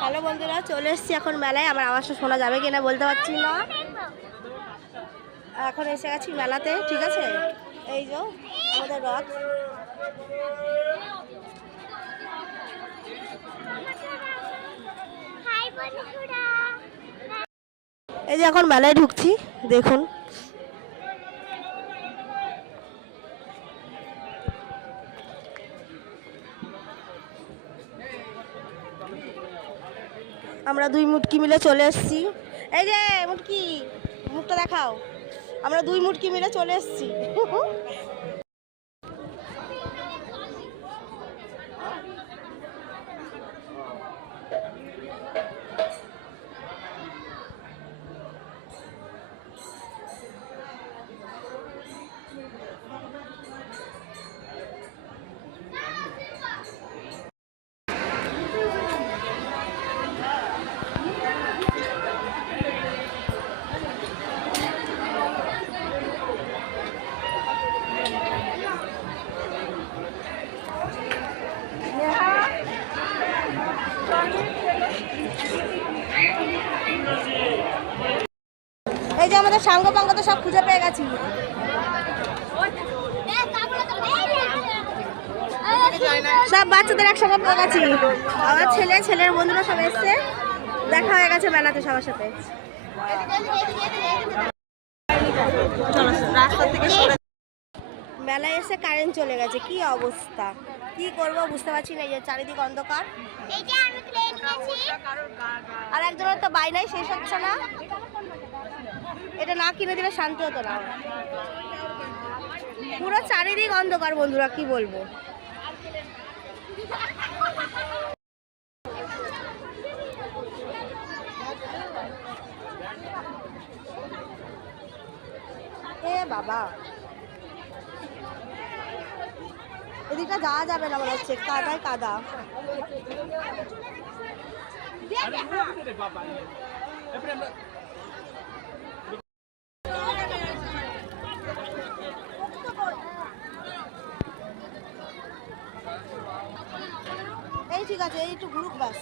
Hello বন্ধুরা, চলে এসেছি এখন মেলায়। আমার আওয়াজটা শোনা যাবে কিনা বলতে পারছি না। এখন এসে গেছি মেলাতে, ঠিক আছে। এই যে আমাদের রথ। এই যে এখন মেলায় ঢুকছি, দেখুন। আমরা দুই মুটকি মিলে চলে এসেছি। এই যে মুটকি, মুখটা দেখাও। আমরা দুই মুটকি মিলে চলে এসেছি। এই যে আমাদের সাঙ্গ পাঙ্গ তো সব খুঁজে পেয়ে গেছি। সব বাচ্চাদের একসঙ্গে পেয়ে গেছি। আমার ছেলের বন্ধুরা সব এসছে, দেখা হয়ে গেছে মেলাতে সবার সাথে। মেলায় এসে কারেন্ট চলে গেছে, কি অবস্থা, কি করব বুঝতে পারছি না। এই যে চারিদিক অন্ধকার। আর একজনের তো বাই নাই, শেষ হচ্ছে না। এটা না কিনে দিলে শান্তি হতো না। পুরো চারিদিক অন্ধকার বন্ধুরা, কি বলবো। এ বাবা, এদিকটা যাওয়া যাবে না মনে হচ্ছে, কাদায় কাদা। এই ঠিক আছে, এই একটু ঘুরুক বাস।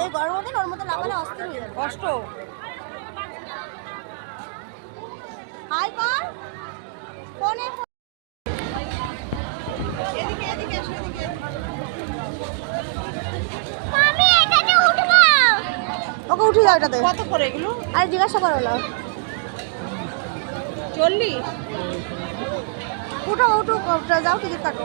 এই গরম দিন ওর মধ্যে লাগালে অস্থির হয়ে যাবে, কষ্ট। হাই কর ফোনে। এদিকে এদিকে এসো, এদিকে। মামি এখানে উঠবো। ওকে উঠে যাও এটাতে। কত করে এগুলো? আরে জিজ্ঞাসা করো না। 40। উঠো উঠো, যাও টিকিট কাটো।